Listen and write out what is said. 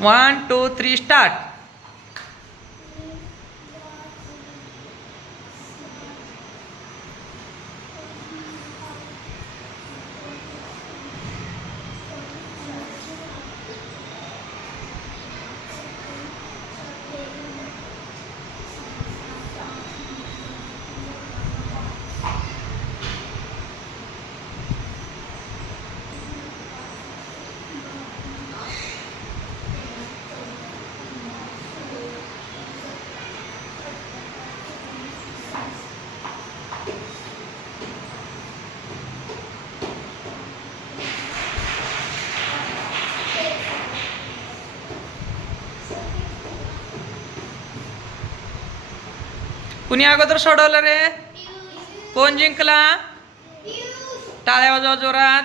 one two three start. कुणी अगोदर सोडवलं रे? कोण जिंकला? टाळ्या वाजवा जोरात.